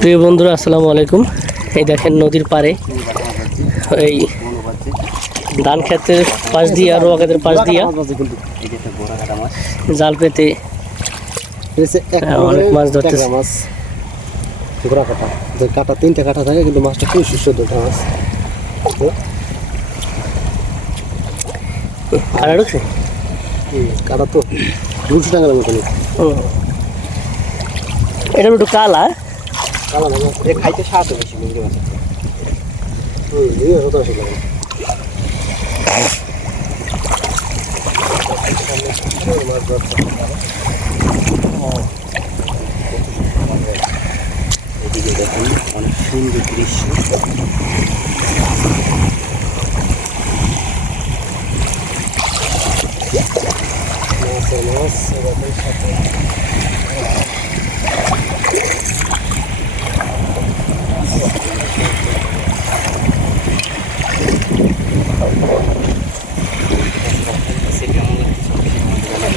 প্রিয় বন্ধুরা আসসালামু আলাইকুম। এই দেখেন নদীর পাড়ে। এই ধান ক্ষেতের পাশ দিয়ে আর রোয়াগাদের পাশ দিয়া জাল পেতে হ্যাঁ, অনেক মাছ ধরতেছে। মাছ ঘোড়া কাটা। যে কাটা তিনটে কাটা থাকে কিন্তু মাছটা খুব সুস্বাদু মাছ। কারা ঢুকছে? কাটা তো দুশো টাকার মতন এটা একটু কালা মাছ এটা খাইতে স্বাদ বেশি মুরগি মাছ হুম দুই সতেরো টাকা মাছ এদিকে দেখুন অনেক সুন্দর দৃশ্য। মাছ মাছ এরকম সাথে।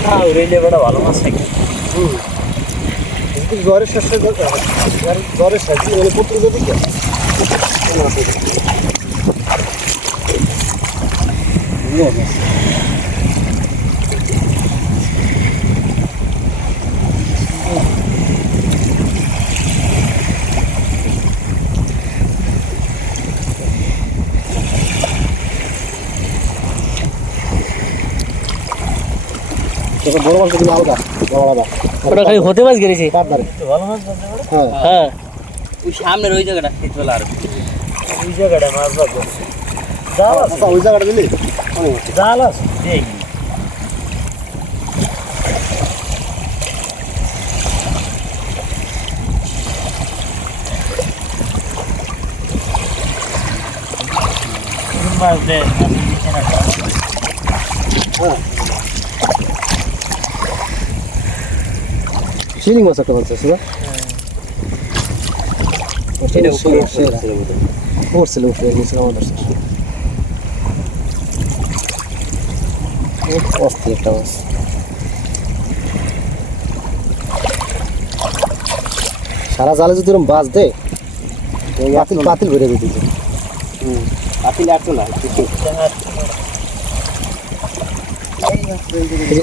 ভালো মাছ থাকে কিন্তু জ্বরের শেষে জ্বরের শেষে। মানে পুত্র যদি বড় মাছ কিন্তু আলাদা বড় আলাদা। ওটা খালি হতে মাছ গেছে তার ধারে ভালো মাছ ধরতে পারো? হ্যাঁ। হ্যাঁ। ওই সামনের ওই জায়গাটা খেতে পেলে আর ওই জায়গাটা মাছ ধরবে জাল আছে? ওই জায়গাটা দিলি? জাল আছে? দেখি। মাছ দেয় হ্যাঁ শিলিং মাছ একটা মাছ পড়ছিল উপরে নিচে আমাদের অস্থির একটা মাছ সারা জালে যদি এরকম বাজ দে পাতিল পাতিল ভরে দিতে। পাতিল তো না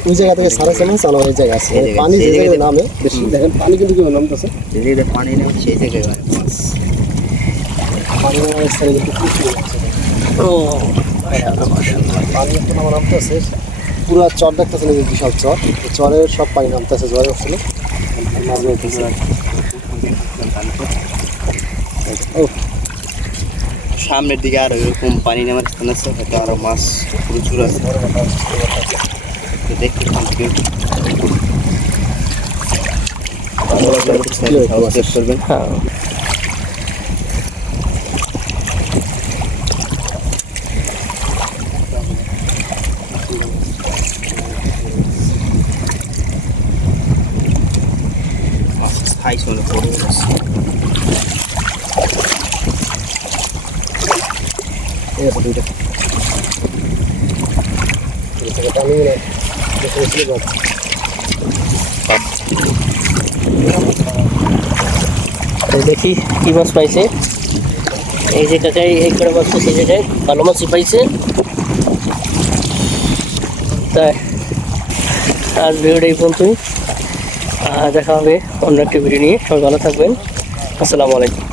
ওই জায়গা থেকে সারা সামনে চালা ওই জায়গা আছে। পানি যে জায়গায় নামে বেশি দেখেন পানি কিন্তু কি নামতেছে? যেদিকে পানি নেই সেই জায়গায় মাছ পানি নামার স্থানে কিন্তু আছে। ও পানি এখন নামতেছে। পুরো চর দেখতেছে নাকি বিশাল চর। চরের সব পানি নামতেছে জ্বরে উঠছিল মাছ ও সামনের দিকে আর এরকম পানি নেওয়ার স্থান আছে হয়তো আরও মাছ প্রচুর আছে। দেখতে করবেন? হ্যাঁ। মাছ স্থায়ী মাছ এই আছে দুইটা এই থেকে পানি নিয়ে এই দেখি কি মাছ পাইছে। এই যে কাকাই এই করে মাছ পাইছে জায়গায় ভালো মাছই পাইছে। তাই আর ভিডিওটা এই পর্যন্তই। দেখা হবে অন্য একটি ভিডিও নিয়ে। সবাই ভালো থাকবেন। আসসালামু আলাইকুম।